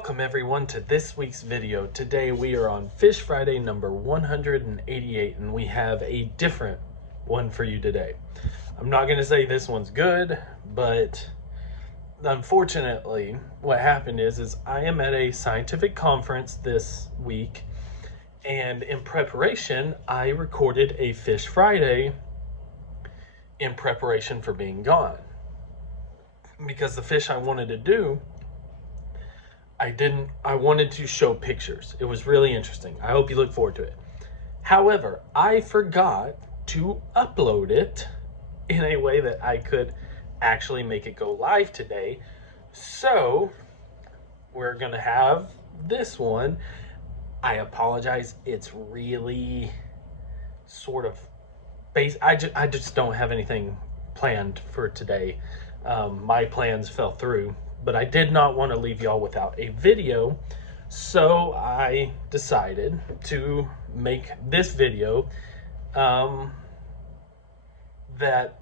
Welcome everyone to this week's video. Today we are on Fish Friday number 188 and we have a different one for you today. I'm not going to say this one's good, but unfortunately what happened is I am at a scientific conference this week, and in preparation I recorded a Fish Friday in preparation for being gone. Because the fish I wanted to do, I wanted to show pictures. It was really interesting. I hope you look forward to it. However, I forgot to upload it in a way that I could actually make it go live today. So we're gonna have this one. I apologize. It's really sort of I just don't have anything planned for today. My plans fell through. But I did not want to leave y'all without a video, so I decided to make this video that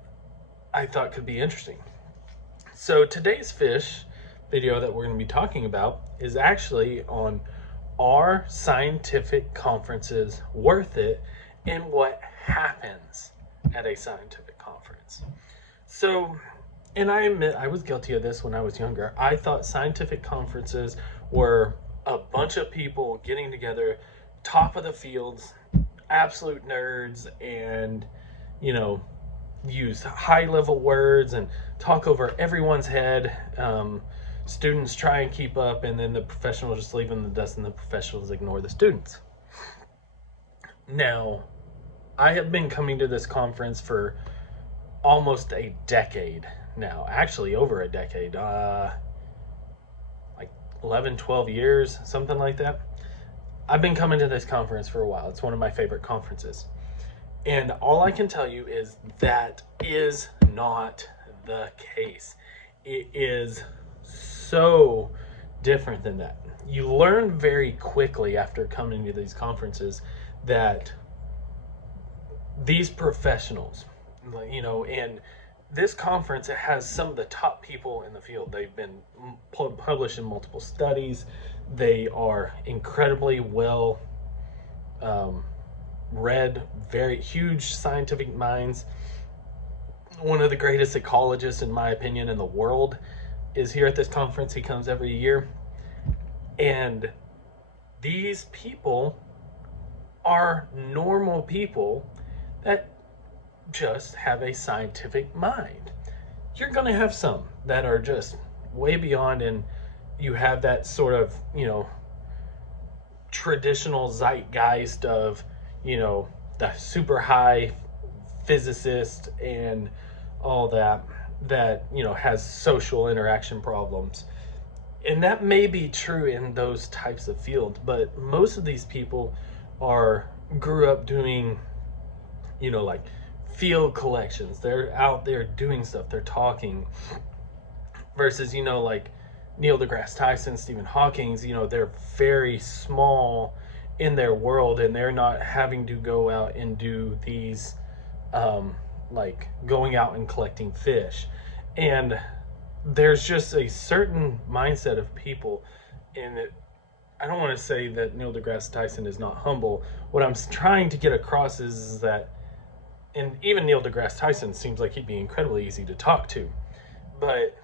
I thought could be interesting. So today's fish video that we're going to be talking about is actually on, are scientific conferences worth it, and what happens at a scientific conference. So, and I admit I was guilty of this when I was younger. I thought scientific conferences were a bunch of people getting together, top of the fields, absolute nerds, and, you know, use high level words and talk over everyone's head. Students try and keep up, and then the professionals just leave in the dust and the professionals ignore the students. Now, I have been coming to this conference for almost a decade now, actually over a decade, like 11, 12 years, something like that. I've been coming to this conference for a while. It's one of my favorite conferences. And all I can tell you is that is not the case. It is so different than that. You learn very quickly after coming to these conferences that these professionals, you know, and this conference, it has some of the top people in the field. They've been published in multiple studies. They are incredibly well read, very huge scientific minds. One of the greatest ecologists, in my opinion, in the world is here at this conference. He comes every year. And these people are normal people that just have a scientific mind. You're going to have some that are just way beyond, and you have that sort of, you know, traditional zeitgeist of, you know, the super high physicist and all that, you know, has social interaction problems. And that may be true in those types of fields, but most of these people grew up doing, you know, like field collections. They're out there doing stuff, they're talking, versus, you know, like Neil deGrasse Tyson, Stephen Hawking, you know, they're very small in their world, and they're not having to go out and do these like going out and collecting fish. And there's just a certain mindset of people, and I don't want to say that Neil deGrasse Tyson is not humble. What I'm trying to get across is that, and even Neil deGrasse Tyson seems like he'd be incredibly easy to talk to. But,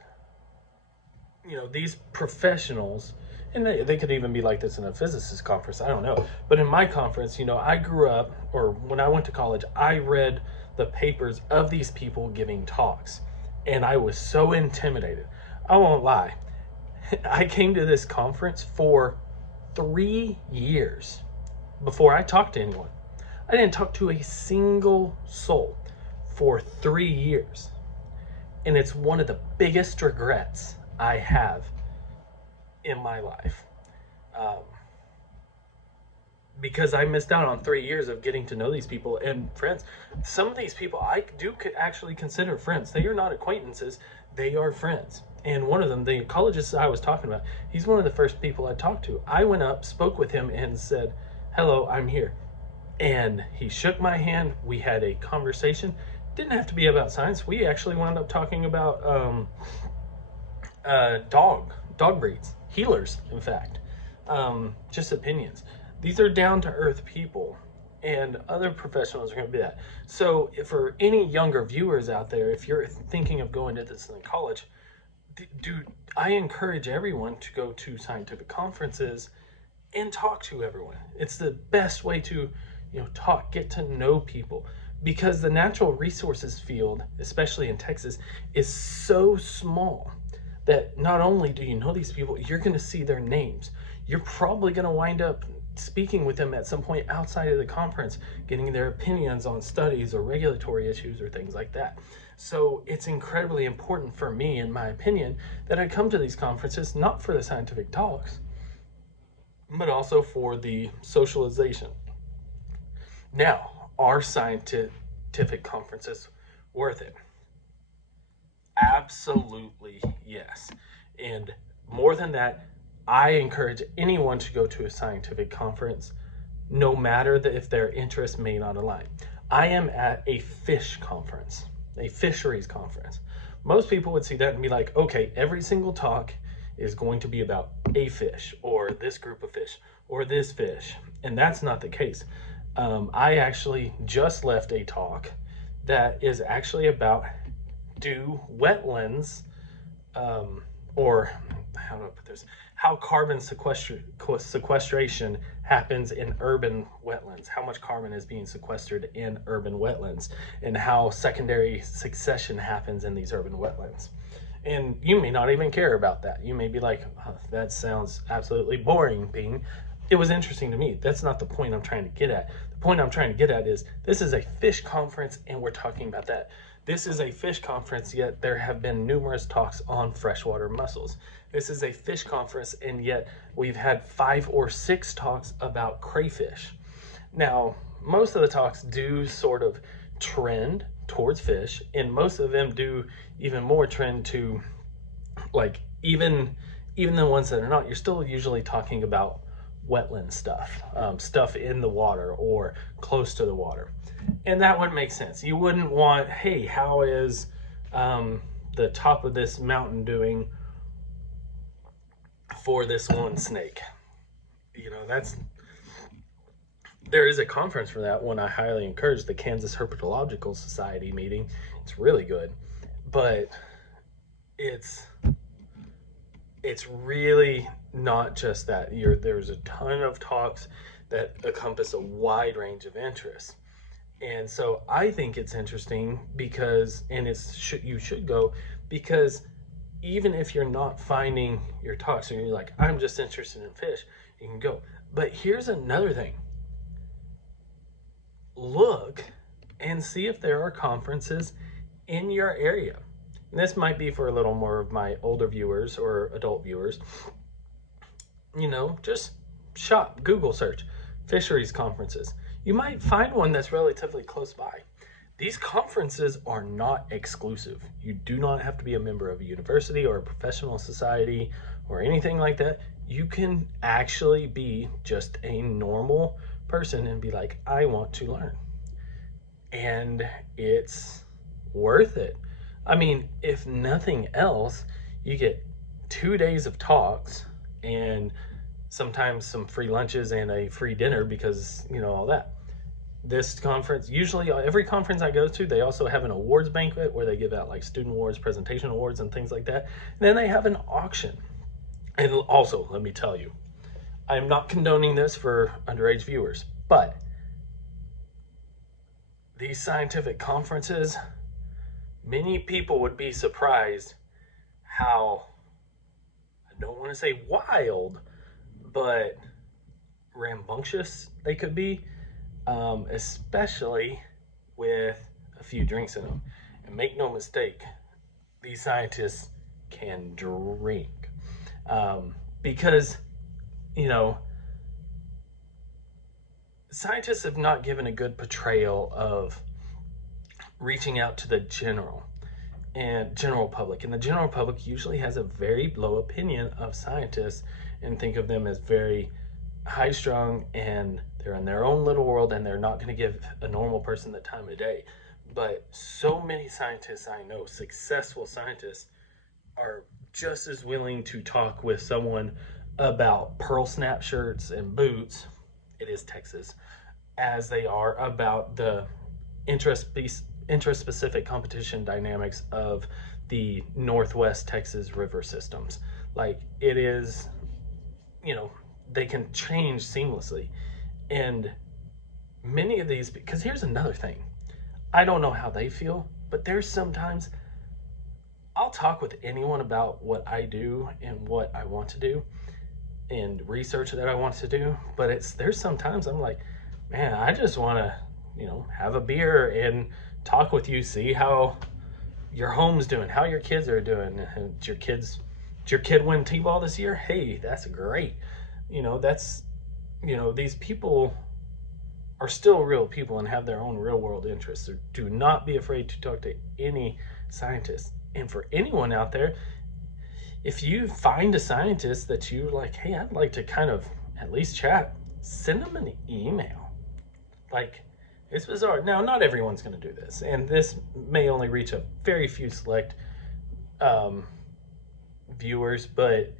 you know, these professionals, and they could even be like this in a physicist conference, I don't know. But in my conference, you know, I grew up, or when I went to college, I read the papers of these people giving talks. And I was so intimidated. I won't lie. I came to this conference for 3 years before I talked to anyone. I didn't talk to a single soul for 3 years. And it's one of the biggest regrets I have in my life. Because I missed out on 3 years of getting to know these people and friends. Some of these people I do actually consider friends. They are not acquaintances, they are friends. And one of them, the ecologist I was talking about, he's one of the first people I talked to. I went up, spoke with him, and said, "Hello, I'm here." And he shook my hand. We had a conversation. Didn't have to be about science. We actually wound up talking about dog breeds. healers, in fact, just opinions. These are down to earth people, and other professionals are going to be that. So, for any younger viewers out there, if you're thinking of going to this in college, dude, I encourage everyone to go to scientific conferences and talk to everyone. It's the best way to, talk, get to know people, because the natural resources field, especially in Texas, is so small that not only do you know these people, you're going to see their names. You're probably going to wind up speaking with them at some point outside of the conference, getting their opinions on studies or regulatory issues or things like that. So it's incredibly important for me, in my opinion, that I come to these conferences not for the scientific talks, but also for the socialization. Now, are scientific conferences worth it? Absolutely yes. And more than that, I encourage anyone to go to a scientific conference, no matter if their interests may not align. I am at a fish conference, a fisheries conference. Most people would see that and be like, okay, every single talk is going to be about a fish or this group of fish or this fish. And that's not the case. I actually just left a talk that is actually about, do wetlands, or how do I put this? How carbon sequestration happens in urban wetlands, how much carbon is being sequestered in urban wetlands, and how secondary succession happens in these urban wetlands. And you may not even care about that. You may be like, oh, that sounds absolutely boring, Bing. It was interesting to me. That's not the point I'm trying to get at. The point I'm trying to get at is this is a fish conference and we're talking about that. This is a fish conference, yet there have been numerous talks on freshwater mussels. This is a fish conference, and yet we've had 5 or 6 talks about crayfish. Now, most of the talks do sort of trend towards fish, and most of them do even more trend to, like, even the ones that are not, you're still usually talking about wetland stuff, stuff in the water or close to the water. And that would make sense. You wouldn't want, hey, how is the top of this mountain doing for this one snake? There is a conference for that one I highly encourage, the Kansas Herpetological Society meeting. It's really good, but it's really not just that. There's a ton of talks that encompass a wide range of interests. And so I think it's interesting because, and you should go, because even if you're not finding your talks and you're like, I'm just interested in fish, you can go. But here's another thing. Look and see if there are conferences in your area. And this might be for a little more of my older viewers or adult viewers. Just Google search fisheries conferences. You might find one that's relatively close by. These conferences are not exclusive. You do not have to be a member of a university or a professional society or anything like that. You can actually be just a normal person and be like, I want to learn. And it's worth it. I mean, if nothing else, you get 2 days of talks and sometimes some free lunches and a free dinner because, all that. This conference, usually every conference I go to, they also have an awards banquet where they give out like student awards, presentation awards, and things like that. And then they have an auction. And also, let me tell you, I'm not condoning this for underage viewers, but these scientific conferences, many people would be surprised how, I don't want to say wild, but rambunctious they could be, especially with a few drinks in them. And make no mistake, these scientists can drink. Because, scientists have not given a good portrayal of reaching out to the general public. And the general public usually has a very low opinion of scientists and think of them as very high strung, and they're in their own little world, and they're not going to give a normal person the time of day. But so many scientists I know, successful scientists, are just as willing to talk with someone about pearl snap shirts and boots, it is Texas, as they are about the interest-specific competition dynamics of the Northwest Texas river systems. Like, it is, you know, they can change seamlessly. And many of these, because here's another thing, I don't know how they feel, but there's sometimes I'll talk with anyone about what I do and what I want to do and research that I want to do, but there's sometimes I'm like, man, I just want to, you know, have a beer and talk with you, see how your home's doing, how your kids are doing. Did your kid win T-ball this year? Hey, that's great. You know, these people are still real people and have their own real world interests. So do not be afraid to talk to any scientist. And for anyone out there, if you find a scientist that you like, hey, I'd like to kind of at least chat, send them an email. Like, it's bizarre. Now, not everyone's going to do this, and this may only reach a very few select viewers, but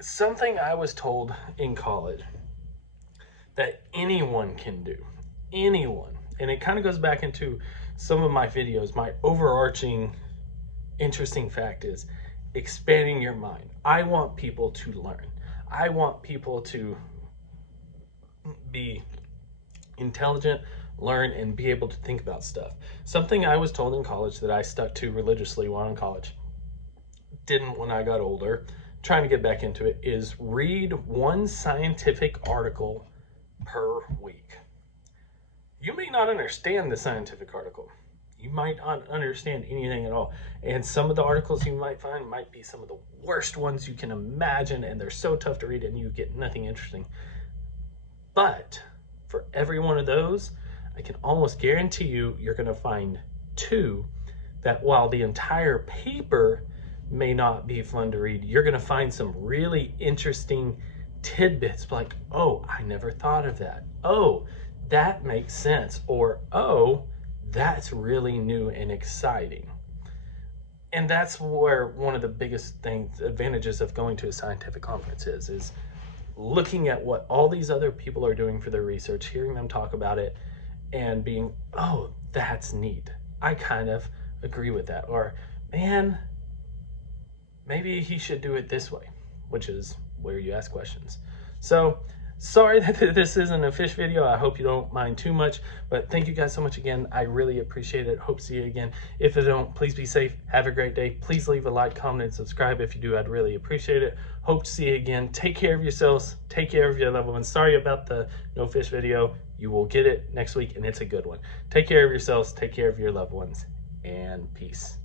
something I was told in college that anyone can do, anyone, and it kind of goes back into some of my videos. My overarching interesting fact is expanding your mind. I want people to learn. I want people to be intelligent, learn, and be able to think about stuff. Something I was told in college that I stuck to religiously while in college, didn't when I got older, trying to get back into it, is read one scientific article per week. You may not understand the scientific article. You might not understand anything at all. And some of the articles you might find might be some of the worst ones you can imagine, and they're so tough to read and you get nothing interesting. But for every one of those, I can almost guarantee you're going to find two that, while the entire paper may not be fun to read, you're going to find some really interesting tidbits, like, oh, I never thought of that. Oh, that makes sense. Or, oh, that's really new and exciting. And that's where one of the biggest advantages of going to a scientific conference is looking at what all these other people are doing for their research, hearing them talk about it, and being, oh, that's neat. I kind of agree with that. Or, man, maybe he should do it this way, which is where you ask questions. So, sorry that this isn't a fish video. I hope you don't mind too much, but thank you guys so much again. I really appreciate it. Hope to see you again. If you don't, please be safe. Have a great day. Please leave a like, comment, and subscribe. If you do, I'd really appreciate it. Hope to see you again. Take care of yourselves. Take care of your loved ones. Sorry about the no fish video. You will get it next week, and it's a good one. Take care of yourselves. Take care of your loved ones, and peace.